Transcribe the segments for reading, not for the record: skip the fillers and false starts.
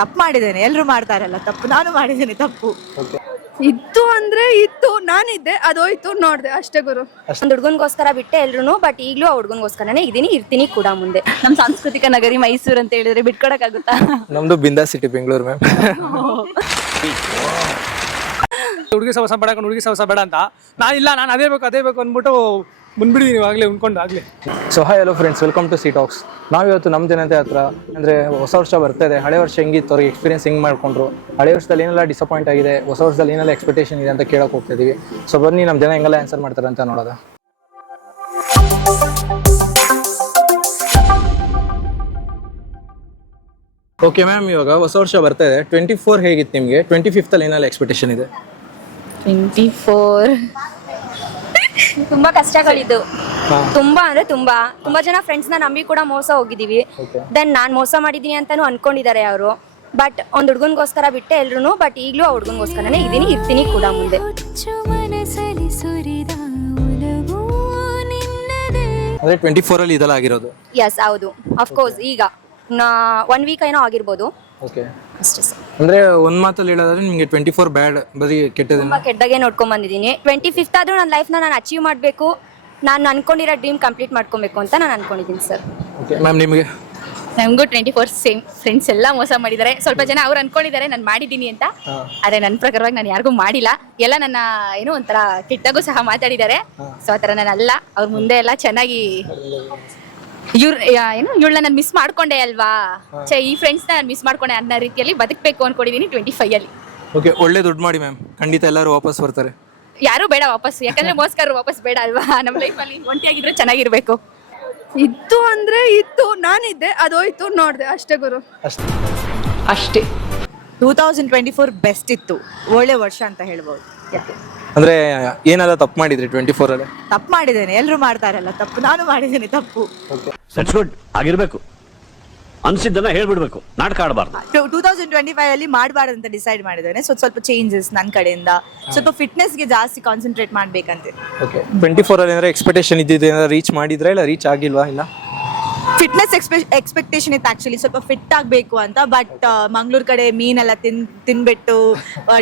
ತಪ್ಪು ಮಾಡಿದ್ದೇನೆ, ಎಲ್ಲರೂ ಮಾಡ್ತಾರಲ್ಲ ತಪ್ಪು, ನಾನು ಮಾಡಿದ್ದೇನೆ ತಪ್ಪು. ಇತ್ತು ಅಂದ್ರೆ ಇತ್ತು, ನಾನಿದ್ದೆ ಅದೋಯ್ತು ನೋಡ್ದೆ ಅಷ್ಟೇ ಗುರು. ಒಂದು ಹುಡುಗನ್ಗೋಸ್ಕರ ಬಿಟ್ಟೆ ಎಲ್ರು, ಬಟ್ ಈಗಲೂ ಆ ಹುಡುಗನ್ಗೋಸ್ಕರನೇ ಇದೀನಿ, ಇರ್ತೀನಿ ಕೂಡ ಮುಂದೆ. ನಮ್ಮ ಸಾಂಸ್ಕೃತಿಕ ನಗರಿ ಮೈಸೂರು ಅಂತ ಹೇಳಿದ್ರೆ ಬಿಟ್ಕೊಡಕ್ಕಾಗುತ್ತಾ? ನಮ್ದು ಬಿಂದಾ ಸಿಟಿ ಬೆಂಗಳೂರು ಮ್ಯಾಮ್. ಹುಡುಗಿ ಸವಸ ಬೇಡ, ಹುಡುಗಿ ಸವಸ ಬೇಡ ಅಂತ ನಾನು ಅದೇ ಬೇಕು ಅಂದ್ಬಿಟ್ಟು ಬಂದ್ಬಿಟ್ಟಿದ್ದೀನಿ ಆಗಲೇ ಉಣ್ಕೊಂಡು ಆಗಲೇ. So hi hello friends, welcome to C talks. ನಾವಿವತ್ತು ನಮ್ಮ ಜನತೆ ಹತ್ರ ಅಂದರೆ ಹೊಸ ವರ್ಷ ಬರ್ತಾಯಿದೆ, ಹಳೆ ವರ್ಷ ಹೆಂಗಿತ್ತು, ಅವ್ರಿಗೆ ಎಕ್ಸ್ಪೀರಿಯನ್ಸ್ ಹೆಂಗೆ ಮಾಡ್ಕೊಂಡ್ರು, ಹಳೆ ವರ್ಷದಲ್ಲಿ ಏನೆಲ್ಲ ಡಿಸಪಾಯಿಂಟ್ ಆಗಿದೆ, ಹೊಸ ವರ್ಷದಲ್ಲಿ ಏನೆಲ್ಲ ಎಕ್ಸ್ಪೆಕ್ಟೇಷನ್ ಇದೆ ಅಂತ ಕೇಳೋಕೆ ಹೋಗ್ತಿದ್ದೀವಿ. ಸೊ ಬನ್ನಿ ನಮ್ಮ ಜನ ಹೆಂಗೆಲ್ಲ ಆನ್ಸರ್ ಮಾಡ್ತಾರೆ ಅಂತ ನೋಡೋದ. ಓಕೆ ಮ್ಯಾಮ್, ಇವಾಗ ಹೊಸ ವರ್ಷ ಬರ್ತಾ ಇದೆ, 24 ಹೇಗಿತ್ತು ನಿಮಗೆ? 25th ಏನೆಲ್ಲ ಎಕ್ಸ್ಪೆಕ್ಟೇಷನ್ ಇದೆ? 24 ತುಂಬಾ ಕಷ್ಟಗಳಿದ್ದು, ತುಂಬಾ ಅಂದ್ರೆ ತುಂಬಾ ಜನ ಫ್ರೆಂಡ್ಸ್ ನ ನಂಬಿ ಕೂಡ ಮೋಸ ಹೋಗಿದೀವಿ. ದೆನ್ ನಾನ್ ಮೋಸ ಮಾಡಿದೀನಿ ಅಂತಾನು ಅನ್ಕೊಂಡಿದ್ದಾರೆ ಅವರು. ಬಟ್ ಒಂದ್ ಹುಡುಗನ್ಗೋಸ್ಕರ ಬಿಟ್ಟೆ ಎಲ್ರು, ಬಟ್ ಈಗಲೂ ಆ ಹುಡುಗನ್ಗೋಸ್ಕರನೇ ಇದೀನಿ, ಇರ್ತೀನಿ ಕೂಡ ಮುಂದೆ. ಅಂದರೆ 24 ಅಲ್ಲಿ ಇದೆಲ್ಲ ಆಗಿರೋದು? ಎಸ್ ಹೌದು, ಅಫ್ಕೋರ್ಸ್. ಈಗ 1 ವೀಕ್ ಏನೋ ಆಗಿರ್ಬೋದು ಓಕೆ ಅಷ್ಟೇ ಸರ್. ಅಂದರೆ ಒಂದು ಮಾತಲ್ಲಿ ಹೇಳೋದಾದ್ರೆ ನಿಮಗೆ 24 ಬ್ಯಾಡ್, ಬರೀ ಕೆಟ್ಟದಿನ ತುಂಬಾ ಕೆಟ್ಟದಾಗೆ ನೋಡ್ಕೊಂಡ್ ಬಂದಿದ್ದೀನಿ. 25th ಆದ್ರೂ ನನ್ನ ಲೈಫ್ನ ನಾನು ಅಚೀವ್ ಮಾಡಬೇಕು, ನಾನು ಅನ್ಕೊಂಡಿರೋ ಡ್ರೀಮ್ ಕಂಪ್ಲೀಟ್ ಮಾಡ್ಕೊಬೇಕು ಅಂತ ನಾನು ಅನ್ಕೊಂಡಿದ್ದೀನಿ ಸರ್. ಓಕೆ ಮ್ಯಾಮ್, ನಿಮಗೆ? ನಮಗೂ 24 ಸೇಮ್. ಫ್ರೆಂಡ್ಸ್ ಎಲ್ಲ ಮೋಸ ಮಾಡಿದ್ದಾರೆ. ಸ್ವಲ್ಪ ಜನ ಅವ್ರು ಅನ್ಕೊಂಡಿದ್ದಾರೆ ನಾನು ಮಾಡಿದ್ದೀನಿ ಅಂತ, ಆದ್ರೆ ನನ್ನ ಪ್ರಕಾರವಾಗಿ ನಾನು ಯಾರಿಗೂ ಮಾಡಿಲ್ಲ. ಎಲ್ಲ ನನ್ನ ಏನೋ ಒಂಥರ ಕೆಟ್ಟಾಗೂ ಸಹ ಮಾತಾಡಿದ್ದಾರೆ. ಸೊ ಆ ಥರ ನಾನು ಅಲ್ಲ. ಅವ್ರ ಮುಂದೆ ಎಲ್ಲ ಚೆನ್ನಾಗಿ ಇವಳನ್ನ ನಾನು ಮಿಸ್ ಮಾಡ್ಕೊಂಡೆ ಅಲ್ವಾ, ಈ ಫ್ರೆಂಡ್ಸ್ನ ನಾನು ಮಿಸ್ ಮಾಡ್ಕೊಂಡೆ ಅನ್ನೋ ರೀತಿಯಲ್ಲಿ ಬದುಕಬೇಕು ಅನ್ಕೊಂಡಿದ್ದೀನಿ 25 ಅಲ್ಲಿ. ಓಕೆ, ಒಳ್ಳೆ ದುಡ್ಡು ಮಾಡಿ ಮ್ಯಾಮ್, ಖಂಡಿತ ಎಲ್ಲರೂ ವಾಪಸ್ ಬರ್ತಾರೆ. ಯಾರು ಬೇಡ ವಾಪಸ್, ಯಾಕಂದ್ರೆ ಮೋಸ್ಕರ ವಾಪಸ್ ಬೇಡ ಅಲ್ವಾ. ನಮ್ಮ ಲೈಫಲ್ಲಿ ಒಂಟಿಯಾಗಿದ್ರೆ ಚೆನ್ನಾಗಿರ್ಬೇಕು. ಇತ್ತು ಅಂದ್ರೆ ಇತ್ತು, ನಾನಿದ್ದೆ ಅದೋಯ್ತು ನೋಡ್ದೆ ಅಷ್ಟೇ ಗುರು. ಅಷ್ಟೇ. 2024 ಬೆಸ್ಟ್ ಇತ್ತು, ಒಳ್ಳೆ ವರ್ಷ ಅಂತ ಹೇಳ್ಬೋದು. ಅಂದರೆ ಏನೆಲ್ಲ ತಪ್ಪು ಮಾಡಿದ್ರಿ 24 ಅಲ್ಲಿ? ತಪ್ಪು ಮಾಡಿದ್ದೇನೆ, ಎಲ್ಲರೂ ಮಾಡ್ತಾರಲ್ಲ ತಪ್ಪು, ನಾನು ಮಾಡಿದ್ದೇನೆ ತಪ್ಪು. That's good. ಆಗಿರ್ಬೇಕು, ಅನ್ಸಿದ್ದನ್ನ ಹೇಳ್ಬಿಡ್ಬೇಕು, ನಾಟಕ ಆಡಬಾರ್ದು. 2025 ಅಲ್ಲಿ ಮಾಡಬಾರ್ದು ಅಂತ ಡಿಸೈಡ್ ಮಾಡಿದ್ದೇನೆ. ಸ್ವಲ್ಪ ಚೇಂಜಸ್ ನನ್ನ ಕಡೆಯಿಂದ, ಸ್ವಲ್ಪ ಫಿಟ್ನೆಸ್ಗೆ ಜಾಸ್ತಿ ಕಾನ್ಸಂಟ್ರೇಟ್ ಮಾಡ್ಬೇಕಂತೆ. ಓಕೆ, 24 ಅಲ್ಲಿ ಏನಾದ್ರು ಎಕ್ಸ್ಪೆಕ್ಟೇಷನ್ ಇದ್ದಿದ್ದು ಏನಾದ್ರು ರೀಚ್ ಮಾಡಿದ್ರಾ, ಇಲ್ಲ ರೀಚ್ ಆಗಿಲ್ವಾ? ಇಲ್ಲ, ಫಿಟ್ನೆಸ್ ಎಕ್ಸ್ಪೆಕ್ಟೇಷನ್ ಇತ್ತು ಆಕ್ಚುಲಿ, ಸ್ವಲ್ಪ ಫಿಟ್ ಆಗಬೇಕು ಅಂತ. ಬಟ್ ಮಂಗ್ಳೂರ್ ಕಡೆ ಮೀನೆಲ್ಲ ತಿನ್ಬಿಟ್ಟು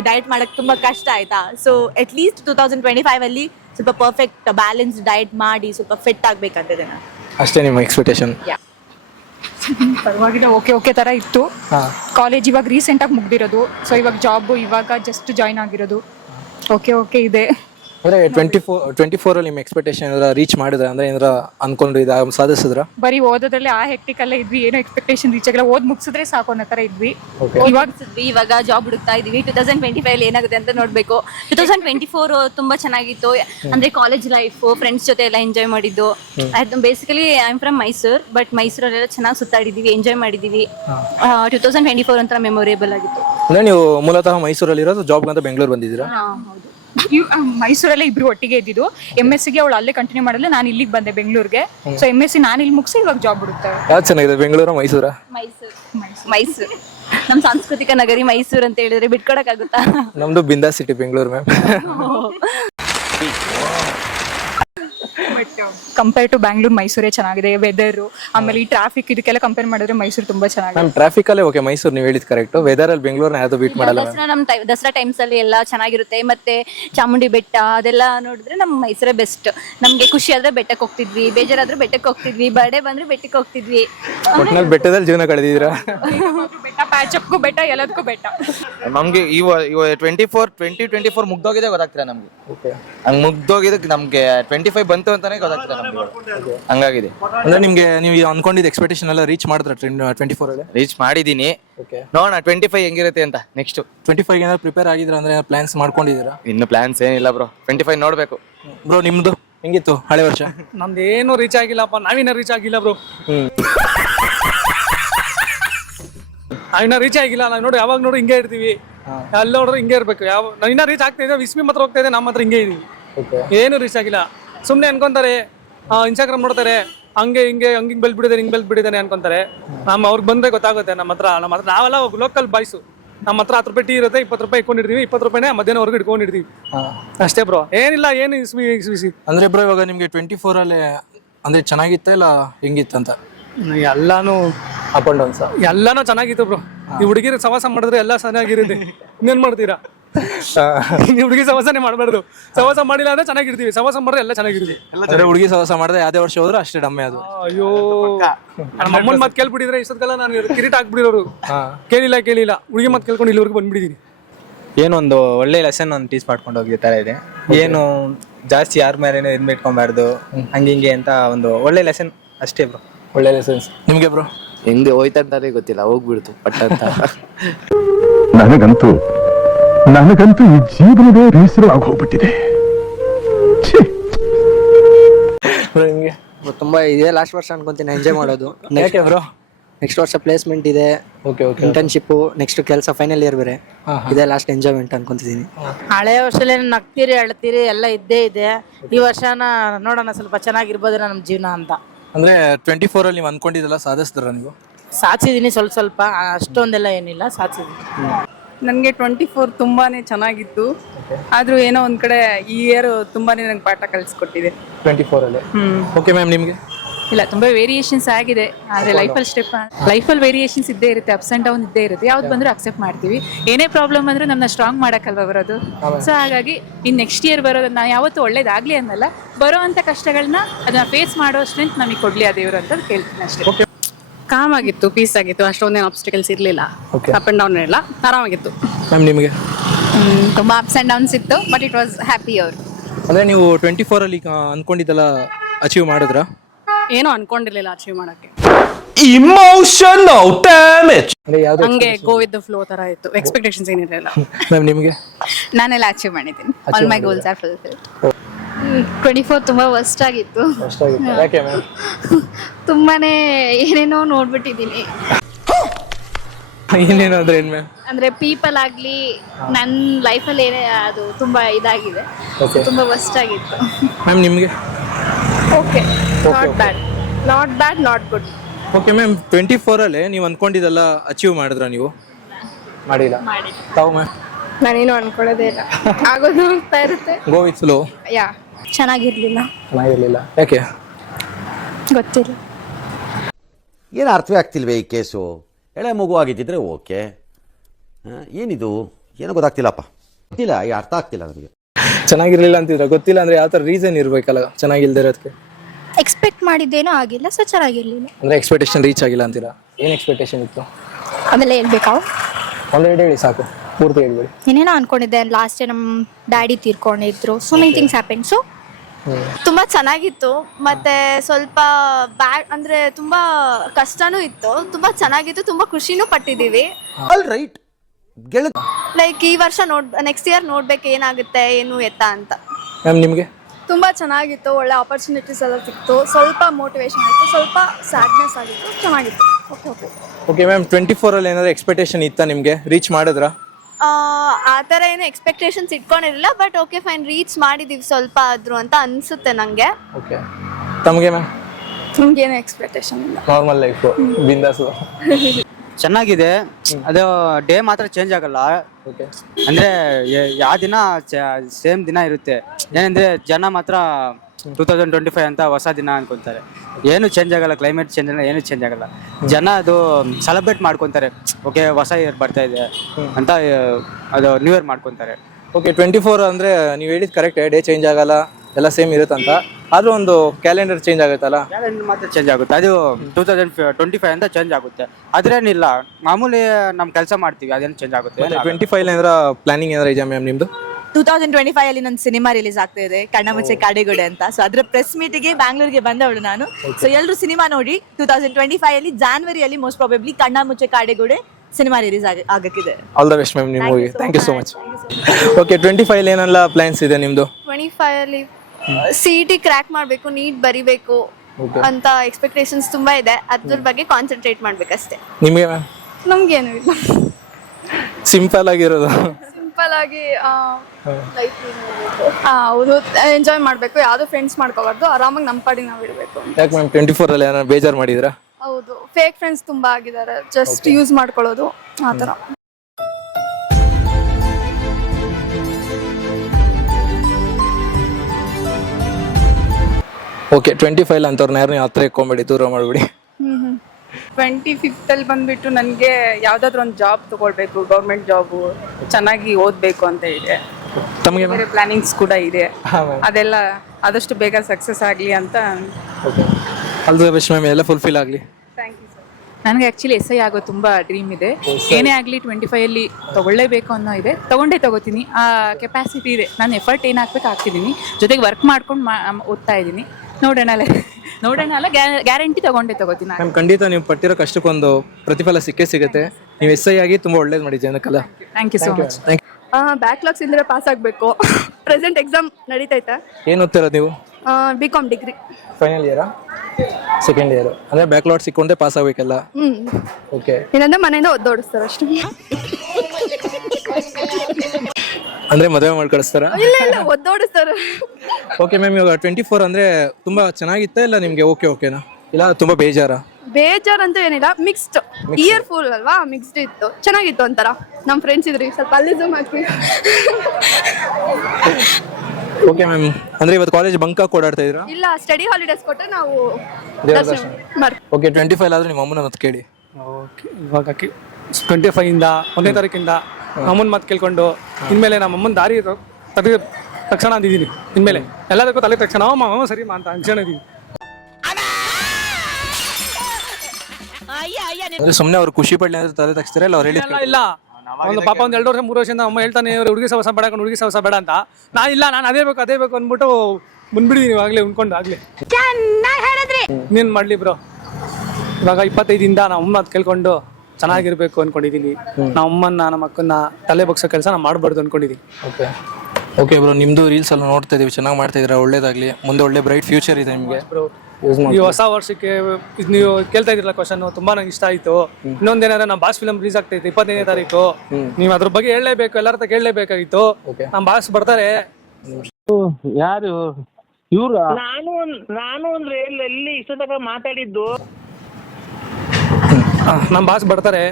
ಡಯಟ್ ಮಾಡಕ್ ತುಂಬಾ ಕಷ್ಟ ಆಯ್ತಾ. ಸೊ ಅಟ್ ಲೀಸ್ಟ್ 2025 ಅಲ್ಲಿ ಸ್ವಲ್ಪ ಪರ್ಫೆಕ್ಟ್ ಬ್ಯಾಲೆನ್ಸ್ ಡಯಟ್ ಮಾಡಿ ಸ್ವಲ್ಪ ಫಿಟ್ ಆಗ್ಬೇಕಂತಿದೆ ನಾನು. ಅಷ್ಟೇ ನಿಮ್ಮ ಎಕ್ಸ್ಪೆಕ್ಟೇಷನ್? ಪರವಾಗಿಲ್ಲ, ಓಕೆ ತರ ಇತ್ತು. ಕಾಲೇಜ್ ಇವಾಗ ರೀಸೆಂಟ್ ಆಗಿ ಮುಗ್ದಿರೋದು, ಸೊ ಇವಾಗ ಜಾಬ್ ಇವಾಗ ಜಸ್ಟ್ ಜಾಯ್ನ್ ಆಗಿರೋದು. ಓಕೆ ಇದೆ. ಅಂದರೆ 24 ಅಲ್ಲಿ ನಿಮ್ಮ ಎಕ್ಸ್ಪೆಕ್ಟೇಷನ್ ಏನಾರ ರೀಚ್ ಮಾಡಿದ್ರೆ, ಅಂದರೆ ಏನಾರ ಅನ್ಕೊಂಡ್ರಿ ಸಾಧಿಸಿದ್ರ? ಬರೀ ಓದೋದ್ರಲ್ಲಿ ಆ ಹೆಕ್ಟಿಕಲ್ಲೇ ಇದ್ವಿ, ಏನೋ ಎಕ್ಸ್ಪೆಕ್ಟೇಷನ್ ರೀಚ್ ಆಗಿಲ್ಲ, ಓದ್ ಮುಗಿಸಿದ್ರೆ ಸಾಕು ಅನ್ನೋ ತರ ಇದ್ವಿ. ಇವಾಗ ಜಾಬ್ ಹುಡುಕ್ತಾ ಇದೀವಿ. 2025 ಅಲ್ಲಿ ಏನಾಗುತ್ತೆ ಅಂತ ನೋಡ್ಬೇಕು. 2024 ತುಂಬಾ ಚೆನ್ನಾಗಿತ್ತು. ಅಂದ್ರೆ ಕಾಲೇಜ್ ಲೈಫ್, ಫ್ರೆಂಡ್ಸ್ ಜೊತೆ ಎಲ್ಲ ಎಂಜಾಯ್ ಮಾಡಿದ್ದು. Basically I am from Mysore, but ಮೈಸೂರಲ್ಲೆಲ್ಲ ಚೆನ್ನಾಗಿ ಸುತ್ತಾಡಿದೀವಿ, ಎಂಜಾಯ್ ಮಾಡಿದೀವಿ. 2024 ಒಂಥರ ಮೆಮೊರೇಬಲ್ ಆಗಿತ್ತು. ಅಂದರೆ ನೀವು ಮೂಲತಃ ಮೈಸೂರಲ್ಲಿರೋದು, ಜಾಬ್ಗೆ ಅಂತ ಬೆಂಗಳೂರು ಬಂದಿದ್ದೀರಾ? ಹೌದು. ಮೈಸೂರಲ್ಲೇ ಇಬ್ರು ಒಟ್ಟಿಗೆ ಇದ್ದಿದ್ದು. MSc ಗೆ ಅವಳು ಅಲ್ಲೇ ಕಂಟಿನ್ಯೂ ಮಾಡಲ್ಲ, ನಾನು ಇಲ್ಲಿಗೆ ಬಂದೆ ಬೆಂಗಳೂರಿಗೆ. ಸೊ MSc ನಾನು ಇಲ್ಲಿ ಮುಗಿಸಿ ಇವಾಗ ಜಾಬ್ ಹುಡುಕ್ತೇವೆ. ಯಾವ್ದು ಚೆನ್ನಾಗಿದೆ, ಬೆಂಗಳೂರು ಮೈಸೂರಾ? ಮೈಸೂರು. ನಮ್ಮ ಸಾಂಸ್ಕೃತಿಕ ನಗರಿ ಮೈಸೂರು ಅಂತ ಹೇಳಿದ್ರೆ ಬಿಟ್ಕೊಡಕ್ಕಾಗುತ್ತಾ? ನಮ್ದು ಬಿಂದಾ city Bengaluru ma'am. Compare to Bangalore ಮೈಸೂರೇ ಚೆನ್ನಾಗಿದೆ. ವೆದರ್, ಆಮೇಲೆ ಈ ಟ್ರಾಫಿಕ್, ಇದಕ್ಕೆಲ್ಲ ಕಂಪೇರ್ ಮಾಡಿದ್ರೆ ಮೈಸೂರು ತುಂಬಾ ಚೆನ್ನಾಗಿದೆ. ಮ್ಯಾಮ್ ಟ್ರಾಫಿಕ್ ಅಲ್ಲೇ ಓಕೆ, ಮೈಸೂರು ನೀವು ಹೇಳಿದ್ ಕರೆಕ್ಟ್. ವೆದರ್ ಅಲ್ಲಿ ಬೆಂಗಳೂರನ್ನ ಯಾವ್ದು ಬೀಟ್ ಮಾಡಲ್ಲ. ದಸರಾ ಟೈಮ್ಸ್ ಅಲ್ಲಿ ಎಲ್ಲ ಚೆನ್ನಾಗಿರುತ್ತೆ. ಮತ್ತೆ ಚಾಮುಂಡಿ ಬೆಟ್ಟ ಅದೆಲ್ಲ ನೋಡಿದ್ರೆ ನಮ್ಮ ಮೈಸೂರೇ ಬೆಸ್ಟ್. ನಮ್ಗೆ ಖುಷಿ ಆದ್ರೆ ಬೆಟ್ಟಕ್ಕೆ ಹೋಗ್ತಿದ್ವಿ, ಬೇಜಾರಾದ್ರೆ ಬೆಟ್ಟಕ್ಕೆ ಹೋಗ್ತಿದ್ವಿ, ಬರ್ಡೇ ಬಂದ್ರೆ ಬೆಟ್ಟಕ್ಕೆ ಹೋಗ್ತಿದ್ವಿ. ಒಟ್ನಲ್ಲಿ ಬೆಟ್ಟದಲ್ಲಿ ಜೀವನ ಕಳೆದಿದ್ದೀರಾ? ಬೆಟ್ಟ, ಪ್ಯಾಚಪ್ಗೂ ಬೆಟ್ಟ, ಎಲ್ಲದಕ್ಕೂ ಬೆಟ್ಟ. ನಮ್ಗೆ 2024 ಮುಗ್ದೋಗಿದೆ ಗೊತ್ತಾಗ್ತಿಲ್ಲ ನಮ್ಗೆ. ಹಂಗ್ ಮುಗ್ದೋಗಿದ್ದಕ್ಕೆ ನಮ್ಗೆ 25 ಬಂತು ಅಂತಾನೆ ಗೊತ್ತಾಗ್ತಿಲ್ಲ ನಮ್ಗೆ. ಹಂಗಾಗಿದೆ. ಅಂದ್ರೆ ನಿಮ್ಗೆ ನೀವು ಅನ್ಕೊಂಡಿದ್ದ ಎಕ್ಸ್ಪೆಕ್ಟೇಷನ್ ಎಲ್ಲ ರೀಚ್ ಮಾಡಿದ್ರ 24 ಅಲ್ಲಿ? ರೀಚ್ ಮಾಡಿದೀನಿ, ನೋಡೋಣ 25 ಹೆಂಗಿರುತ್ತೆ ಅಂತ. ನೆಕ್ಸ್ಟ್ 25 ಏನಾದ್ರು ಪ್ರಿಪೇರ್ ಆಗಿದ್ರ, ಅಂದ್ರೆ ಪ್ಲಾನ್ಸ್ ಮಾಡ್ಕೊಂಡಿದ್ದೀರಾ? ಇನ್ನು ಪ್ಲಾನ್ಸ್ ಏನಿಲ್ಲ ಬ್ರೋ, 25 ನೋಡ್ಬೇಕು. ಬ್ರೋ ನಿಮ್ದು ಹೆಂಗಿತ್ತು ಹಳೆ ವರ್ಷ? ನಮ್ದು ಏನು ರೀಚ್ ಆಗಿಲ್ಲಪ್ಪ, ನಾವಿನ್ನ ರೀಚ್ ಆಗಿಲ್ಲ ಬ್ರೋ. ನಾವಿನ್ನ ರೀಚ್ ಆಗಿಲ್ಲ. ನಾವು ನೋಡಿ ಯಾವಾಗ ನೋಡಿ ಹಿಂಗೆ ಇರ್ತೀವಿ, ಎಲ್ಲ ನೋಡ್ರೆ ಹಿಂಗೆ ಇರ್ಬೇಕು. ನಾವು ಇನ್ನ ರೀಚ್ ಆಗ್ತಾ ಇದೆ, ವಿಸ್ಮಿ ಮಾತ್ರ ಹೋಗ್ತಾ ಇದೆ, ನಮ್ಮ ಹತ್ರ ಹಿಂಗೆ ಇದೀವಿ. ಏನು ರೀಚ್ ಆಗಿಲ್ಲ. ಸುಮ್ಮನೆ ಅನ್ಕೊಂತಾರೆ, ಇನ್ಸ್ಟಾಗ್ರಾಮ್ ನೋಡ್ತಾರೆ, ಹಂಗೆ ಹಂಗೆ ಬೆಳ್ಬಿಟ್ಟಿದ್ದಾರೆ, ಹಿಂಗೆ ಬೆಳ್ಬಿಟ್ಟಿದ್ದಾನೆ ಅನ್ಕೊಂತಾರೆ. ಅವ್ರಿಗೆ ಬಂದ್ರೆ ಗೊತ್ತಾಗುತ್ತೆ. ನಮ್ಮ ಹತ್ರ ನಾವೆಲ್ಲ ಲೋಕಲ್ ಬಾಯ್ಸು. ನಮ್ಮ ಹತ್ರ 10 ರೂಪಾಯಿ ಟೀ ಇರುತ್ತೆ, 20 ರೂಪಾಯಿ ಇಟ್ಕೊಂಡಿರ್ತೀವಿ. 20 ರೂಪಾಯಿನೇ ಮಧ್ಯಾಹ್ನವರೆಗೂ ಇಟ್ಕೊಂಡಿರ್ತೀವಿ ಅಷ್ಟೇ ಬ್ರೋ, ಏನಿಲ್ಲ. ಏನು ಇಸ್ವಿ ಅಂದ್ರೆ ಬ್ರೋ ಇವಾಗ ನಿಮ್ಗೆ 24 ಅಲ್ಲಿ ಅಂದ್ರೆ ಚೆನ್ನಾಗಿತ್ತ ಇಲ್ಲ ಹೆಂಗಿತ್ತಂತ? ಎಲ್ಲಾನು ಅಪ್ ಅಂಡ್ ಡೌನ್ಸ್ ಎಲ್ಲಾನು ಚೆನ್ನಾಗಿತ್ತು ಬ್ರೋ. ಈ ಹುಡುಗಿರ ಸವಾಸ ಮಾಡಿದ್ರೆ ಎಲ್ಲ ಚೆನ್ನಾಗಿರುತ್ತೆ. ಇನ್ನೇನ್ ಮಾಡ್ತೀರಾ? ಈ ಹುಡುಗಿ ಸವಾಸನೆ ಮಾಡಬಾರ್ದು. ಸವಾಸ ಮಾಡಿಲ್ಲ ಅಂದ್ರೆ ಚೆನ್ನಾಗಿರ್ತೀವಿ, ಸವಾಸ ಮಾಡಿದ್ರೆ ಎಲ್ಲ ಚೆನ್ನಾಗಿರ್ತೀವಿ. ಅಂದ್ರೆ ಹುಡುಗಿ ಸವಾಸ ಮಾಡಿದ್ರೆ ಯಾವ್ದೇ ವರ್ಷ ಹೋದ್ರು ಅಷ್ಟೇ ಡಮ್ಮೆ ಅದು. ಅಯ್ಯೋ, ನಮ್ಮ ಅಮ್ಮನ ಮಾತು ಕೇಳ್ಬಿಟ್ಟಿದ್ರೆ ಇಷ್ಟೊತ್ತೆಲ್ಲ ನಾನು ಕಿರೀಟ ಹಾಕ್ಬಿಡಿರೋರು. ಕೇಳಿಲ್ಲ ಹುಡುಗಿ ಮಾತು ಕೇಳ್ಕೊಂಡು ಇಲ್ಲಿವರೆಗೂ ಬಂದ್ಬಿಟ್ಟಿದೀನಿ. ಏನೊಂದು ಒಳ್ಳೆ ಲೆಸನ್ ಒಂದು ಟೀಚ್ ಮಾಡ್ಕೊಂಡು ಹೋಗಿ ತರ ಇದೆ. ಏನು ಜಾಸ್ತಿ ಯಾರ ಮೇಲೇನೋ ಇದ್ಬಿಟ್ಕೊಬಾರ್ದು, ಹಂಗಿಂಗೆ ಅಂತ ಒಂದು ಒಳ್ಳೆ ಲೆಸನ್ ಅಷ್ಟೇ ಬ್ರೋ. ಒಳ್ಳೆ ಲೆಸನ್ಸ್. ನಿಮ್ಗೆ ಬ್ರೋ? ಹೆಂಗೆ ಹೋಯ್ತಂತಾನೆ ಗೊತ್ತಿಲ್ಲ, ಹೋಗ್ಬಿಡ್ತು ಪಟ್ಟ ಅಂತ. ನನಗಂತೂ ಈ ಜೀವನವೇ ಬೇಸರ ಆಗೋಗ್ಬಿಟ್ಟಿದೆ. ನಿಮ್ಗೆ ತುಂಬಾ ಇದೇ ಲಾಸ್ಟ್ ವರ್ಷ ಅನ್ಕೊಂತೀನಿ ಎಂಜಾಯ್ ಮಾಡೋದು. ಯಾಕೆ ಬ್ರೋ? ನೆಕ್ಸ್ಟ್ ವರ್ಷ ಪ್ಲೇಸ್ಮೆಂಟ್ ಇದೆ, ಇಂಟರ್ನ್ಶಿಪ್, ನೆಕ್ಸ್ಟ್ ಕೆಲಸ, ಫೈನಲ್ ಇಯರ್ ಬೇರೆ. ಇದೇ ಲಾಸ್ಟ್ ಎಂಜಾಯ್ಮೆಂಟ್ ಅನ್ಕೊಂತಿದ್ದೀನಿ. ಹಳೆ ವರ್ಷದಲ್ಲಿ ನಗ್ತೀರಿ ಅಳ್ತೀರಿ ಎಲ್ಲ ಇದ್ದೇ ಇದೆ. ಈ ವರ್ಷನ ನೋಡೋಣ ಸ್ವಲ್ಪ ಚೆನ್ನಾಗಿರ್ಬೋದು ನಮ್ಮ ಜೀವನ ಅಂತ. ಅಂದ್ರೆ 24 ಅಲ್ಲಿ ನೀವು ಅನ್ಕೊಂಡಿದ್ದೆಲ್ಲ ಸಾಧಿಸಿದ್ರ ನೀವು? ಸಾಧಿಸಿದೀನಿ ಸ್ವಲ್ಪ, ಅಷ್ಟೊಂದೆಲ್ಲ ಏನಿಲ್ಲ, ಸಾಧಿಸಿದೀನಿ. ನನಗೆ 24 ತುಂಬಾನೇ ಚೆನ್ನಾಗಿತ್ತು. ಆದ್ರೂ ಏನೋ ಒಂದ್ ಕಡೆ ಈ ಇಯರ್ ತುಂಬಾನೇ ನಂಗೆ ಪಾಠ ಕಲಿಸ್ಕೊಟ್ಟಿದೆ 24 ಅಲ್ಲಿ. ಓಕೆ ಮ್ಯಾಮ್, ನಿಮ್ಗೆ? ಇಲ್ಲ, ತುಂಬಾ ವೇರಿಯೇಷನ್ಸ್ ಆಗಿದೆ. ಆದ್ರೆ ಲೈಫಲ್ಲಿ ವೇರಿಯೇಷನ್ಸ್ ಇದ್ದೇ ಇರುತ್ತೆ, ಅಪ್ಸ್ ಅಂಡ್ ಡೌನ್ ಇದ್ದೇ ಇರುತ್ತೆ. ಯಾವ್ದು ಬಂದರೂ ಅಕ್ಸೆಪ್ಟ್ ಮಾಡ್ತೀವಿ. ಏನೇ ಪ್ರಾಬ್ಲಮ್ ಅಂದ್ರೆ ನಮ್ಮನ್ನ ಸ್ಟ್ರಾಂಗ್ ಮಾಡಕ್ಕಲ್ವಾ ಬರೋದು. ಸೊ ಹಾಗಾಗಿ ಇನ್ನು ನೆಕ್ಸ್ಟ್ ಇಯರ್ ಬರೋದನ್ನ ಯಾವತ್ತೂ ಒಳ್ಳೇದಾಗ್ಲಿ ಅನ್ನಲ್ಲ, ಬರೋ ಅಂತ ಕಷ್ಟಗಳನ್ನ ಅದನ್ನ ಫೇಸ್ ಮಾಡೋ ಸ್ಟ್ರೆಂತ್ ನಮಗೆ ಕೊಡ್ಲಿ ಆ ದೇವರು ಅಂತ ಕೇಳ್ತೀನಿ ಅಷ್ಟೇ. ಕಾಮ್ ಆಗಿತ್ತು, ಪೀಸ್ ಆಗಿತ್ತು, ಅಷ್ಟೊಂದೇನು ಆಬ್ಸ್ಟಿಕಲ್ಸ್ ಇರಲಿಲ್ಲ. ಅಪ್ ಅಂಡ್ ಡೌನ್ ಎಲ್ಲ ಆರಾಮಾಗಿತ್ತು. ಮ್ಯಾಮ್, ನಿಮಗೆ? ತುಂಬಾ ಅಪ್ಸ್ ಅಂಡ್ ಡೌನ್ಸ್ ಇತ್ತು, but it was happy year. ಅಂದ್ರೆ ನೀವು 24 ಅಲ್ಲಿ ಅನ್ಕೊಂಡಿದ್ದೆಲ್ಲ ಅಚೀವ್ ಮಾಡಿದ್ರಾ? ಏನೋ ಅನ್ಕೊಂಡಿರ್ಲಿಲ್ಲ ಅಚೀವ್ ಮಾಡಕ್ಕೆ. Emotional damage. ಅಂದ್ರೆ ಯಾವ್ದು? ಹಂಗೆ ಗೋ ವಿತ್ ದ ಫ್ಲೋ ತರ ಇತ್ತು, ಎಕ್ಸ್ಪೆಕ್ಟೇಷನ್ಸ್ ಏನಿರಲಿಲ್ಲ. ಮ್ಯಾಮ್, ನಿಮಗೆ? ನಾನೆಲ್ಲ ಅಚೀವ್ ಮಾಡಿದ್ದೀನಿ. All my goals are fulfilled. 24 ತುಂಬಾ ವರ್ಸ್ಟ್ ಆಗಿತ್ತು. ಯಾಕೆ ಮ್ಯಾಮ್? ತುಂಬಾನೇ ಏನೇನೋ ನೋಡ್ಬಿಟ್ಟಿದ್ದೀನಿ. ಏನೇನು ಅಂದ್ರೆ ಏನ್ ಮ್ಯಾಮ್? ಅಂದ್ರೆ ಪೀಪಲ್ ಆಗ್ಲಿ ನನ್ನ ಲೈಫಲ್ಲಿ ಏನೇ ಅದು ತುಂಬಾ ಇದಾಗಿದೆ, ತುಂಬಾ ವರ್ಸ್ಟ್ ಆಗಿತ್ತು. ಮ್ಯಾಮ್, ನಿಮಗೆ? Okay, not bad, not good. Okay ma'am, 24 ಅಲ್ಲಿ ನೀವು ಅನ್ಕೊಂಡಿದ್ದೆಲ್ಲ ಅಚೀವ್ ಮಾಡಿದ್ರಾ ನೀವು? ಮಾಡಿಲ್ಲ. ತಾವು ಮ್ಯಾಮ್? ನಾನೇನು ಅನ್ಕೊಳ್ಳೋದೇ ಇಲ್ಲ, ಆಗೋದು ಹೋಗ್ತಾ ಇರುತ್ತೆ. Go with flow. ಯಾ, ಚೆನ್ನಾಗಿರ್ಲಿಲ್ಲ. ಯಾಕೆ? ಗೊತ್ತಿಲ್ಲ. ಏನು ಅರ್ಥವೇ ಆಗ್ತಿಲ್ವೇ ಈ ಕೇಸು? ಎಳೆ ಮಗು ಆಗಿದ್ದಿದ್ರೆ ಓಕೆ, ಏನಿದು ಏನೋ ಗೊತ್ತಾಗ್ತಿಲ್ಲಪ್ಪ, ಗೊತ್ತಿಲ್ಲ, ಈ ಅರ್ಥ ಆಗ್ತಿಲ್ಲ ನನಗೆ. ಚೆನ್ನಾಗಿರ್ಲಿಲ್ಲ ಅಂತಿದ್ರೆ ಗೊತ್ತಿಲ್ಲ ಅಂದ್ರೆ ಯಾವ ಥರ ರೀಸನ್ ಇರ್ಬೇಕಲ್ಲ ಚೆನ್ನಾಗಿಲ್ದೇ ಇರೋದಕ್ಕೆ? ಎಕ್ಸ್ಪೆಕ್ಟ್ ಮಾಡಿದ್ದೇನೋ ಆಗಿಲ್ಲ, ಸೊ ಚೆನ್ನಾಗಿರ್ಲಿಲ್ಲ. ಅಂದ್ರೆ ಎಕ್ಸ್ಪೆಕ್ಟೇಷನ್ ರೀಚ್ ಆಗಿಲ್ಲ ಅಂತೀರಾ? ಏನು ಎಕ್ಸ್ಪೆಕ್ಟೇಷನ್ ಇತ್ತು? ಆಮೇಲೆ ಹೇಳ್ಬೇಕಾ? ಆಲ್ರೆಡಿ ಹೇಳಿ ಸಾಕು, ಪೂರ್ತಿ ಹೇಳ್ಬೇಡಿ. ಏನೇನೋ ಅನ್ಕೊಂಡಿದ್ದೆ. ಲಾಸ್ಟ್ ನಮ್ಮ ಡ್ಯಾಡಿ ತೀರ್ಕೊಂಡಿದ್ರು, so many things happen. So ತುಂಬಾ ಚೆನ್ನಾಗಿತ್ತು, ಮತ್ತೆ ಸ್ವಲ್ಪ ಬ್ಯಾಡ್ ಅಂದ್ರೆ ತುಂಬಾ ಕಷ್ಟನೂ ಇತ್ತು, ತುಂಬಾ ಚೆನ್ನಾಗಿತ್ತು, ತುಂಬಾ ಖುಷಿನೂ ಪಟ್ಟಿದೀವಿ. ಆಲ್ ರೈಟ್, ಲೈಕ್ ಈ ವರ್ಷ ನೆಕ್ಸ್ಟ್ ಇಯರ್ ನೋಡ್ಬೇಕು ಏನಾಗುತ್ತೆ ಏನು ಎತ್ತ ಅಂತ. ಮ್ಯಾಮ್, ನಿಮಗೆ? ತುಂಬಾ ಚೆನ್ನಾಗಿತ್ತು, ಒಳ್ಳೆ ಆಪರ್ಚುನಿಟೀಸ್ ಎಲ್ಲ ಸಿಕ್ತು, ಸ್ವಲ್ಪ ಮೋಟಿವೇಶನ್ ಆಯಿತು, ಸ್ವಲ್ಪ ಸ್ಯಾಡ್ನೆಸ್ ಆಗಿತ್ತು, ಚೆನ್ನಾಗಿತ್ತು. ಓಕೆ ಮ್ಯಾಮ್, 24 ಅಲ್ಲಿ ಏನಾದ್ರು ಎಕ್ಸ್ಪೆಕ್ಟೇಷನ್ ಇತ್ತಾ ನಿಮಗೆ? ರೀಚ್ ಮಾಡಿದ್ರಾ? ಆ ಥರ ಏನು ಎಕ್ಸ್ಪೆಕ್ಟೇಷನ್ಸ್ ಇಟ್ಕೊಂಡಿರಲಿಲ್ಲ, ಬಟ್ ಓಕೆ ಫೈನ್, ರೀಚ್ ಮಾಡಿದೀವಿ ಸ್ವಲ್ಪ ಆದ್ರೂ ಅಂತ ಅನ್ಸುತ್ತೆ ನಂಗೆ. ಓಕೆ, ತಮಗೆ ಮ್ಯಾಮ್? ನಮ್ಗೇನು ಎಕ್ಸ್ಪೆಕ್ಟೇಷನ್ ಇಲ್ಲ, ನಾರ್ಮಲ್ ಲೈಫು, ಬಿಂದಾಸು. ಚೆನ್ನಾಗಿದೆ, ಅದು ಡೇ ಮಾತ್ರ ಚೇಂಜ್ ಆಗಲ್ಲ. ಓಕೆ, ಅಂದ್ರೆ ಯಾವ ದಿನ ಸೇಮ್ ದಿನ ಇರುತ್ತೆ. ಏನಂದ್ರೆ ಜನ ಮಾತ್ರ 2025 ಅಂತ ಹೊಸ ದಿನ ಅನ್ಕೊಂತಾರೆ. ಏನು ಚೇಂಜ್ ಆಗಲ್ಲ, ಕ್ಲೈಮೇಟ್ ಚೇಂಜ್ ಆಗಲ್ಲ, ಏನು ಚೇಂಜ್ ಆಗಲ್ಲ. ಜನ ಅದು ಸೆಲೆಬ್ರೇಟ್ ಮಾಡ್ಕೊಂತಾರೆ, ಓಕೆ ಹೊಸ ಇಯರ್ ಬರ್ತಾ ಇದೆ ಅಂತ, ಅದು ನ್ಯೂ ಇಯರ್ ಮಾಡ್ಕೊಂತಾರೆ. ಓಕೆ, 24 ಅಂದ್ರೆ ನೀವು ಹೇಳಿದ್ ಕರೆಕ್ಟ್, ಡೇ ಚೇಂಜ್ ಆಗಲ್ಲ, ಎಲ್ಲ ಸೇಮ್ ಇರುತ್ತಂತ. ಆದ್ರೂ ಒಂದು ಕ್ಯಾಲೆಂಡರ್ ಚೇಂಜ್ ಆಗುತ್ತಲ್ಲ? ಕ್ಯಾಲೆಂಡರ್ ಮಾತ್ರ ಚೇಂಜ್ ಆಗುತ್ತೆ, ಅದು 2025 ಅಂತ ಚೇಂಜ್ ಆಗುತ್ತೆ. ಅದ್ರೇನಿಲ್ಲ, ಮಾಮೂಲಿ ನಮ್ಮ ಕೆಲಸ ಮಾಡ್ತೀವಿ, ಅದೇನು ಚೇಂಜ್ ಆಗುತ್ತೆ. 25 ಏನಾರ ಪ್ಲಾನಿಂಗ್ ಏನಾರ ಇದೆಯಾ ಮ್ಯಾಮ್ ನಿಮ್ದು? 2025 ಅಲ್ಲಿ ನನ್ನ ಸಿನಿಮಾ ರಿಲೀಸ್ ಆಗ್ತಾ ಇದೆ, ಕಣ್ಣಮುಚ್ಚೆ ಕಾಡೆಗೋಡೆ ಅಂತ. ಸೊ ಅದ್ರ ಪ್ರೆಸ್ ಮೀಟಿಗೆ ಬ್ಯಾಂಗ್ಳೂರ್ಗೆ ಬಂದವಳು ನಾನು. ಸೊ ಎಲ್ಲರೂ ಸಿನಿಮಾ ನೋಡಿ. 2025 ಅಲ್ಲಿ ಜಾನ್ವರಿಯಲ್ಲಿ most probably Kannamuchche Kaadegoode cinema release ಆಗಕ್ಕಿದೆ. ಆಲ್ ದ ಬೆಸ್ಟ್ ಮ್ಯಾಮ್ ನಿಮ್ಮ movie. Thank you so much. Okay, 25 ಅಲ್ಲಿ ಏನೆಲ್ಲ ಪ್ಲಾನ್ಸ್ ಇದೆ ನಿಮ್ದು? 25 ಅಲ್ಲಿ CET ಕ್ರ್ಯಾಕ್ ಮಾಡಬೇಕು, ನೀಟ್ ಬರಿಬೇಕು ಅಂತ ಎಕ್ಸ್ಪೆಕ್ಟೇಷನ್ಸ್ ತುಂಬಾ ಇದೆ. ಅದ್ರ ಬಗ್ಗೆ ಕಾನ್ಸಂಟ್ರೇಟ್ ಮಾಡ್ಬೇಕಷ್ಟೇ. ನಿಮಗೆ ಮ್ಯಾಮ್? ನಮ್ಗೇನು ಇಲ್ಲ, ಸಿಂಪಲ್ ಆಗಿರೋದು. ಸಿಂಪಲ್ ಆಗಿ ಲೈಫ್ ಹೌದು, ಎಂಜಾಯ್ ಮಾಡಬೇಕು, ಯಾವುದು ಫ್ರೆಂಡ್ಸ್ ಮಾಡ್ಕೋಬಾರ್ದು, ಆರಾಮಾಗಿ ನಮ್ಮ ಪಾಡಿಗೆ ನಾವು ಇರಬೇಕು. ಯಾಕೆ ಮ್ಯಾಮ್ 24 ಅಲ್ಲಿ ಏನಾರ ಬೇಜಾರು ಮಾಡಿದ್ರಾ? ಹೌದು, ಫೇಕ್ ಫ್ರೆಂಡ್ಸ್ ತುಂಬಾ ಆಗಿದ್ದಾರೆ, ಜಸ್ಟ್ ಯೂಸ್ ಮಾಡ್ಕೊಳ್ಳೋದು ಆ ಥರ. ಓಕೆ, 25 ಅಂತವ್ರನ್ನ ಯಾರನ್ನ ಹತ್ರ ಇಕ್ಕೊಂಬೇಡಿ, ದೂರ ಮಾಡ್ಬಿಡಿ. 25th ಅಲ್ಲಿ ಬಂದ್ಬಿಟ್ಟು ನನಗೆ ಯಾವ್ದಾದ್ರು ಒಂದು ಜಾಬ್ ತಗೊಳ್ಬೇಕು, ಗೌರ್ಮೆಂಟ್ ಜಾಬು, ಚೆನ್ನಾಗಿ ಓದಬೇಕು ಅಂತ ಇದೆ. ತಮಗೆ ಬೇರೆ ಪ್ಲಾನಿಂಗ್ಸ್ ಕೂಡ ಇದೆ. ಅದೆಲ್ಲ ಆದಷ್ಟು ಬೇಗ ಸಕ್ಸಸ್ ಆಗಲಿ ಅಂತ. ಆಲ್ ದಿ ಬೆಸ್ಟ್ ಮ್ಯಾಮ್, ಎಲ್ಲ ಫುಲ್ಫಿಲ್ ಆಗಲಿ. Thank you sir. ನನಗೆ ಆ್ಯಕ್ಚುಲಿ SI ಆಗೋ ತುಂಬ ಡ್ರೀಮ್ ಇದೆ. ಏನೇ ಆಗಲಿ 25 ತಗೊಳ್ಳೇಬೇಕು ಅನ್ನೋ ಇದೆ. ತಗೋತೀನಿ. ಆ ಕೆಪಾಸಿಟಿ ಇದೆ. ನಾನು ಎಫರ್ಟ್ ಏನು ಹಾಕ್ಬೇಕು ಹಾಕ್ತಿದ್ದೀನಿ. ಜೊತೆಗೆ ವರ್ಕ್ ಮಾಡ್ಕೊಂಡು ಓದ್ತಾ ಇದ್ದೀನಿ. ನೋಡೋಣ ಅಲ್ಲ ಗ್ಯಾರಂಟಿ ತಗೋತೀನಿ. ಮ್ಯಾಮ್ ಖಂಡಿತ ನೀವು ಪಟ್ಟಿರೋ ಕಷ್ಟಕ್ಕೊಂದು ಪ್ರತಿಫಲ ಸಿಗುತ್ತೆ. ನೀವು SI ಆಗಿ ತುಂಬ ಒಳ್ಳೇದು ಮಾಡಿ ಜನಕ್ಕೆಲ್ಲ. Thank you so much. Backlogs ಇಂದ್ರೆ ಪಾಸ್ ಆಗಬೇಕು. ಪ್ರೆಸೆಂಟ್ ಎಕ್ಸಾಮ್ ನಡೀತೈತೆ. ಏನು ಓದ್ತಿರೋದು ನೀವು? BCom ಡಿಗ್ರಿ ಫೈನಲ್ ಇಯರಾ, ಸೆಕೆಂಡ್ ಇಯರ್? ಅಂದರೆ ಬ್ಯಾಕ್ಲಾಟ್ ಸಿಕ್ಕೊಂಡೆ ಪಾಸ್ ಆಗಬೇಕಲ್ಲ. ಓಕೆ. ಏನಂದ್ರೆ ಮನೆಯಿಂದ ಒದ್ದೋಡಿಸ್ತಾರೆ ಅಷ್ಟೇ. ಅಂದರೆ ಮದುವೆ ಮಾಡಿ ಕಳಿಸ್ತಾರಾ? ಇಲ್ಲ ಒದ್ದೋಡಿಸ್ತಾರೆ. ಓಕೆ ಮ್ಯಾಮ್, ಇವಾಗ 24 ಅಂದರೆ ತುಂಬ ಚೆನ್ನಾಗಿತ್ತಾ ಇಲ್ಲ ನಿಮಗೆ ಓಕೆನಾ, ಇಲ್ಲ ತುಂಬ ಬೇಜಾರಾ? ಬೇಜಾರಂತೂ ಏನಿಲ್ಲ, ಮಿಕ್ಸ್ಡ್. ಇಯರ್ ಫುಲ್ ಅಲ್ವಾ, ಮಿಕ್ಸ್ಡ್ ಇತ್ತು, ಚೆನ್ನಾಗಿತ್ತು ಒಂಥರ. ನಮ್ಮ ಫ್ರೆಂಡ್ಸ್ ಇದ್ರಿ, ಸ್ವಲ್ಪ ಅಲ್ಲಿ ಜೂಮ್ ಹಾಕಿ. ಓಕೆ ಮ್ಯಾಮ್, ಅಂದರೆ ಇವತ್ತು ಕಾಲೇಜ್ ಬಂಕ್ ಹಾಕಿ ಓಡಾಡ್ತಾ ಇದ್ದೀರಾ? ಇಲ್ಲ, ಸ್ಟಡಿ ಹಾಲಿಡೇಸ್ ಕೊಟ್ಟರೆ ನಾವು ದೇವರ ದರ್ಶನ ಮಾಡಿ. ಓಕೆ, 25 ಆದರೂ ನಿಮ್ಮ ಅಮ್ಮನ ಮತ್ತೆ ಕೇಳಿ. ಓಕೆ, ಇವಾಗ 25 1ನೇ ತಾರೀಕಿಂದ ಅಮ್ಮನ ಮಾತು ಕೇಳ್ಕೊಂಡು ಇನ್ಮೇಲೆ ನಮ್ಮ ಅಮ್ಮನ ದಾರಿ ತೆಗೆದು ತಕ್ಷಣ ಅಂದಿದ್ದೀನಿ. ಇನ್ಮೇಲೆ ಎಲ್ಲದಕ್ಕೂ ತಲೆ ತಕ್ಷಣ ಅಮ್ಮ ಸರಿ ಅಂತ ಅನ್ಕೊಂಡಿದ್ದೀನಿ. ಸುಮ್ಮನೆ ಅವ್ರು ಖುಷಿ ಪಡ್ಲಿ ಅಂತ ತಲೆ ತಗ್ಸ್ತಾರೆ, ಇಲ್ಲ ಅವ್ರು ಹೇಳಿ ಇಲ್ಲ ಒಂದು ಪಾಪ ಒಂದು 2 ವರ್ಷ 3 ವರ್ಷದಿಂದ ಅಮ್ಮ ಹೇಳ್ತಾನೆ ಹುಡುಗಿ ಸವಸ ಬೇಡ ಅಂತ. ನಾನು ಅದೇ ಬೇಕು ಅಂದ್ಬಿಟ್ಟು ಮುಂದ್ಬಿಡಿದೀನಿ ಇವಾಗಲೇ ಉಣ್ಕೊಂಡು ಆಗ್ಲಿ. ಇನ್ನೇನು ಮಾಡ್ಲಿ ಬ್ರೋ, ಇವಾಗ 25 ನಮ್ಮ ಅಮ್ಮ ಅದು ಕೇಳ್ಕೊಂಡು ಚೆನ್ನಾಗಿರ್ಬೇಕು ಅನ್ಕೊಂಡಿದೀನಿ. ನಮ್ಮ ಅಮ್ಮನ್ನ ನಮ್ಮ ಅಕ್ಕನ್ನ ತಲೆ ಬಗ್ಸೋ ಕೆಲಸ ನಾವು ಮಾಡಬಾರ್ದು ಅನ್ಕೊಂಡಿದೀನಿ. ಓಕೆ ಬ್ರೋ, ನಿಮ್ದು ರೀಲ್ಸ್ ಎಲ್ಲ ನೋಡ್ತಾ ಇದೀವಿ, ಚೆನ್ನಾಗಿ ಮಾಡ್ತಾ ಇದ್ದೀರಾ, ಒಳ್ಳೇದಾಗ್ಲಿ. ಮುಂದೆ ಒಳ್ಳೆ ಬ್ರೈಟ್ ಫ್ಯೂಚರ್ ಇದೆ ನಿಮಗೆ. ಈ ಹೊಸ ವರ್ಷಕ್ಕೆ ನೀವು ಕೇಳ್ತಾ ಇದ್ರಲ್ಲ ಕ್ವಶನ್, ತುಂಬಾ ನಂಗೆ ಇಷ್ಟ ಆಯ್ತು. ಇನ್ನೊಂದೇನಾದ್ರೆ ನಮ್ಮ ಬಾಸ್ ಫಿಲಂ ರಿಲೀಸ್ ಆಗ್ತೈತೆ 25ನೇ ತಾರೀಕು. ನೀವು ಅದ್ರ ಬಗ್ಗೆ ಹೇಳಲೇಬೇಕು, ಎಲ್ಲರ ಹತ್ರ ಕೇಳಲೇಬೇಕಾಗಿತ್ತು. ನಮ್ಮ ಬಾಸ್ ಬರ್ತಾರೆ. ಯಾರು ಇವ್ರ? ನಾನು ಅಂದ್ರೆ ಎಲ್ಲಿ ಇಷ್ಟ ತನಕ ಮಾತಾಡಿದ್ದು. ನಮ್ಮ ಬಾಸ್ ಬರ್ತಾರೆ,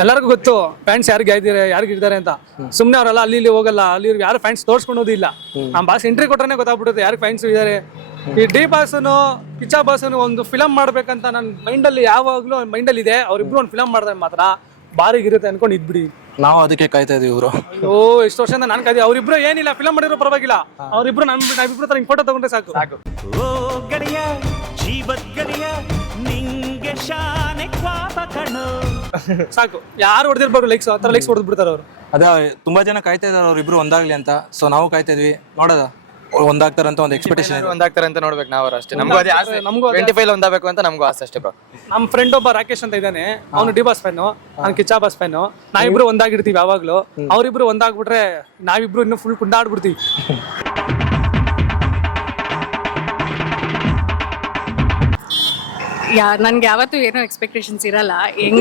ಎಲ್ಲರಿಗೂ ಗೊತ್ತು ಫ್ಯಾನ್ಸ್ ಯಾರಿಗಿದ್ದಾರೆ ಅಂತ. ಸುಮ್ನೆ ಅವರೆಲ್ಲ ಅಲ್ಲಿ ಹೋಗಲ್ಲ, ಅಲ್ಲಿ ಯಾರು ಫ್ಯಾನ್ಸ್ ತೋರ್ಸ್ಕೊಳೋದಿಲ್ಲ. ನಮ್ಮ ಬಾಸ್ ಎಂಟ್ರಿ ಕೊಟ್ರೆ ಗೊತ್ತಾಗ್ಬಿಡುತ್ತೆ ಯಾರು ಫ್ಯಾನ್ಸ್ ಇದ್ದಾರೆ. ಈ ಡಿ ಬಾಸನು ಕಿಚ್ಚಾ ಬಾಸನು ಒಂದು ಫಿಲಮ್ ಮಾಡ್ಬೇಕಂತ ನನ್ನ ಮೈಂಡಲ್ಲಿ ಯಾವಾಗ್ಲೂ ಮೈಂಡಲ್ಲಿ ಇದೆ. ಅವ್ರಿಬ್ರು ಒಂದು ಫಿಲಮ್ ಮಾಡಿದ್ರೆ ಮಾತ್ರ ಬಾರಿಗಿರುತ್ತೆ ಅನ್ಕೊಂಡು ಇದ್ಬಿಡಿ. ನಾವು ಅದಕ್ಕೆ ಕಾಯ್ತಾ ಇದೀವಿ ಇವರು. ಇಷ್ಟು ವರ್ಷದಿಂದ ನಾನು ಕಾಯ್ದೆ. ಅವ್ರಿಬ್ರು ಏನಿಲ್ಲ, ಫಿಲಮ್ ಮಾಡಿರೋ ಪರವಾಗಿಲ್ಲ. ಅವ್ರಿಬ್ರು ನಾವಿಬ್ರು ತರ ಫೋಟೋ ತಗೊಂಡ್ರೆ ಸಾಕು. ಸಾಕು, ಯಾರು ಹೊಡೆದಿರ್ಬಾರ್ದು ಲೈಕ್ಸ್, ಆ ಥರ ಲೈಕ್ಸ್ ಹೊಡೆದ್ ಬಿಡ್ತಾರೆ ಅವರು. ಅದೇ ತುಂಬಾ ಜನ ಕಾಯ್ತಾ ಇದಾರೆ ಅವ್ರಿಬ್ರು ಒಂದಾಗ್ಲಿ ಅಂತ. ಸೊ ನಾವು ಕಾಯ್ತಾ ಇದ್ವಿ, ನೋಡೋದ ಒಂದಾಗ್ತಾರಂತ ಒಂದು ಎಕ್ಸ್ಪೆಕ್ಟೇಷನ್. ಒಂದಾಗ್ತಾರೆ ಅಂತ ನೋಡ್ಬೇಕು ನಾವು ಅಷ್ಟೇ. ನಮಗೂ 25 ಒಂದಾಗಬೇಕು ಅಂತ ನಮಗೂ ಆಸೆ ಅಷ್ಟೇ ಬ್ರೋ. ನಮ್ಮ ಫ್ರೆಂಡ್ ಒಬ್ಬ ರಾಕೇಶ್ ಅಂತ ಇದ್ದಾನೆ, ಅವನು ಡಿ ಬಾಸ್ ಫ್ಯಾನು, ನಾನು ಕಿಚ್ಚಾ ಬಾಸ್ ಫ್ಯಾನು. ನಾವಿಬ್ರು ಒಂದಾಗಿರ್ತೀವಿ ಯಾವಾಗ್ಲೂ. ಅವ್ರಿಬ್ರು ಒಂದಾಗ್ಬಿಟ್ರೆ ನಾವಿಬ್ರು ಇನ್ನು ಫುಲ್ ಕುಂದಾಡ್ಬಿಡ್ತೀವಿ. ನನ್ಗೆ ಯಾವತ್ತೂ ಏನೋ ಎಕ್ಸ್ಪೆಕ್ಟೇಷನ್ಸ್ ಇರಲ್ಲ.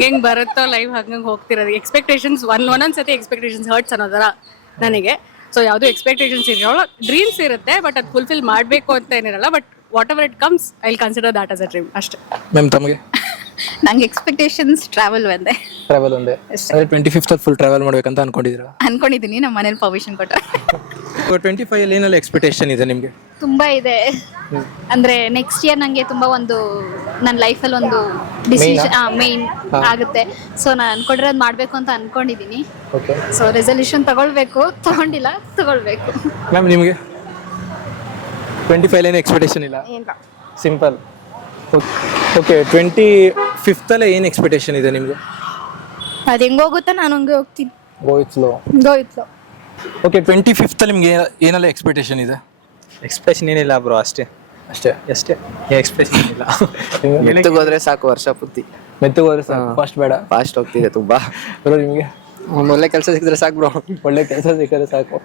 ಹೆಂಗ್ ಬರುತ್ತೋ ಲೈವ್ ಹಂಗಂಗೆ ಹೋಗ್ತಿರೋದು. ಎಕ್ಸ್ಪೆಕ್ಟೇಷನ್ಸ್ ಒಂದೊಂದ್ಸತಿ ಎಕ್ಸ್ಪೆಕ್ಟೇಷನ್ಸ್ ಹರ್ಟ್ಸ್ ಅನ್ನೋದರ ನನಗೆ. ಸೊ ಯಾವುದು ಎಕ್ಸ್ಪೆಕ್ಟೇಷನ್ಸ್ ಇರೋಲ್ಲ, ಡ್ರೀಮ್ಸ್ ಇರುತ್ತೆ, ಬಟ್ ಅದು ಫುಲ್ಫಿಲ್ ಮಾಡಬೇಕು ಅಂತ ಏನಿರಲ್ಲ. But whatever it comes I will consider that as a dream ಅಷ್ಟೇ. ಮ್ಯಾಮ್ ತಮಗೆ? ನಂಗೆ ಎಕ್ಸ್ಪೆಕ್ಟೇಷನ್ಸ್ ಟ್ರಾವೆಲ್ ಒಂದೇ. 25th ಫುಲ್ ಟ್ರಾವೆಲ್ ಮಾಡ್ಬೇಕಂತ ಅನ್ಕೊಂಡಿದ್ದೀನಿ. ನಮ್ಮ ಮನೇಲಿ ಪರ್ಮಿಷನ್ ಕೊಟ್ಟರೆ. 25 ಅಲ್ಲಿ ಏನೆಲ್ಲ ಎಕ್ಸ್ಪೆಕ್ಟೇಷನ್ ಇದೆ ನಿಮಗೆ? ತುಂಬ ಇದೆ. ಅಂದ್ರೆ ನೆಕ್ಸ್ಟ್ ಇಯರ್ ನಂಗೆ ತುಂಬಾ ಒಂದು ನನ್ನ ಲೈಫಲ್ಲಿ ಒಂದು ಡಿಸಿಷನ್ ಮೇನ್ ಆಗುತ್ತೆ. ಸೊ ನಾನು ಅನ್ಕೊಂಡಿರೋದು ಮಾಡ್ಬೇಕು ಅಂತ ಅನ್ಕೊಂಡಿದ್ದೀನಿ. ಸೊ ರೆಸಲ್ಯೂಷನ್ ತಗೊಳ್ಳಿಲ್ಲ. ಮ್ಯಾಮ್ ನಿಮಗೆ 25 ಏನು ಎಕ್ಸ್ಪೆಕ್ಟೇಷನ್ ಇಲ್ಲ? ಸಿಂಪಲ್. ಓಕೆ, 25th ಅಲ್ಲೇ ಏನು ಎಕ್ಸ್ಪೆಕ್ಟೇಷನ್ ಇದೆ ನಿಮಗೆ? ಅದು ಹೆಂಗ್ ಹೋಗುತ್ತಾ ನಾನು ಹಂಗೆ ಹೋಗ್ತೀನಿ. ಗೋಯಿತ್ಲೋ. ಓಕೆ, 25th ಅಲ್ಲಿ ನಿಮಗೆ ಏನೆಲ್ಲ ಎಕ್ಸ್ಪೆಕ್ಟೇಷನ್ ಇದೆ? ಎಕ್ಸ್ಪ್ರೆಷನ್ ಏನಿಲ್ಲ ಬ್ರೋ, ಅಷ್ಟೇ. ಎಕ್ಸ್ಪ್ರೆಷನ್ ಇಲ್ಲ. ಮೆತ್ತಗೋದ್ರೆ ಸಾಕು ವರ್ಷ ಪೂರ್ತಿ. ಮೆತ್ತಗೋದ್ರೆ ಸಾಕು, ಫಾಸ್ಟ್ ಬೇಡ. ಫಾಸ್ಟ್ ಹೋಗ್ತಿದೆ ತುಂಬಾ. ನಿಮಗೆ ಒಂದು ಒಳ್ಳೆ ಕೆಲಸ ಸಿಕ್ಕಿದ್ರೆ ಸಾಕು ಬ್ರೋ. ಒಳ್ಳೆ ಕೆಲಸ ಸಿಕ್ಕಿದ್ರೆ ಸಾಕು.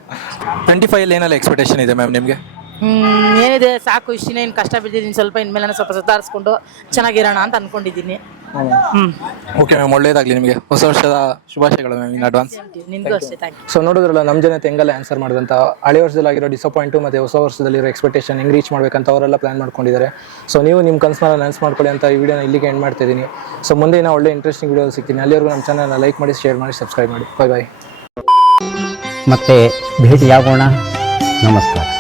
25 ಅಲ್ಲಿ ಏನೆಲ್ಲ ಎಕ್ಸ್ಪೆಕ್ಟೇಷನ್ ಇದೆ ಮ್ಯಾಮ್ ನಿಮಗೆ? ಏನಿದೆ ಸಾಕು, ಇಷ್ಟಿನೇನು ಕಷ್ಟ ಬಿದ್ದಿದ್ದೀನಿ, ಸ್ವಲ್ಪ ಇನ್ಮೇಲೆ ಸ್ವಲ್ಪ ಸುಧಾರಿಸ್ಕೊಂಡು ಚೆನ್ನಾಗಿರೋಣ ಅಂತ ಅನ್ಕೊಂಡಿದ್ದೀನಿ. ಓಕೆ ಮ್ಯಾಮ್, ಒಳ್ಳೇದಾಗಲಿ ನಿಮಗೆ. ಹೊಸ ವರ್ಷದ ಶುಭಾಶಯಗಳು ಮ್ಯಾಮ್ ಇನ್ ಅಡ್ವಾನ್ಸ್. ನಿಮಗೂ ಅಷ್ಟೇ, ಥ್ಯಾಂಕ್ ಯು. ಸೊ ನೋಡಿದ್ರಲ್ಲ ನಮ್ಮ ಜನತೆ ಹೆಂಗೆಲ್ಲ ಆನ್ಸರ್ ಮಾಡಿದಂಥ ಹಳೆ ವರ್ಷದಲ್ಲಾಗಿರೋ ಡಿಸಪಾಯಿಂಟು ಮತ್ತು ಹೊಸ ವರ್ಷದಲ್ಲಿರೋ ಎಕ್ಸ್ಪೆಕ್ಟೇಷನ್ ಹೆಂಗೆ ರೀಚ್ ಮಾಡಬೇಕಂತ ಅವರೆಲ್ಲ ಪ್ಲಾನ್ ಮಾಡ್ಕೊಂಡಿದ್ದಾರೆ. ಸೊ ನೀವು ನಿಮ್ಮ ಕನಸನ್ನ ನ್ಯಾನ್ಸ್ ಮಾಡ್ಕೊಳ್ಳಿ ಅಂತ ಈ ವಿಡಿಯೋನ ಇಲ್ಲಿಗೆ ಎಂಡ್ ಮಾಡ್ತಿದ್ದೀನಿ. ಸೊ ಮುಂದೆ ನಾವು ಒಳ್ಳೆ ಇಂಟ್ರೆಸ್ಟಿಂಗ್ ವಿಡಿಯೋ ಸಿಗ್ತೀನಿ. ಅಲ್ಲಿವರೆಗೂ ನಮ್ಮ ಚಾನಲ್ನ ಲೈಕ್ ಮಾಡಿ, ಶೇರ್ ಮಾಡಿ, ಸಬ್ಸ್ಕ್ರೈಬ್ ಮಾಡಿ. ಬಾಯ್. ಮತ್ತೆ ಭೇಟಿಯಾಗೋಣ. ನಮಸ್ಕಾರ.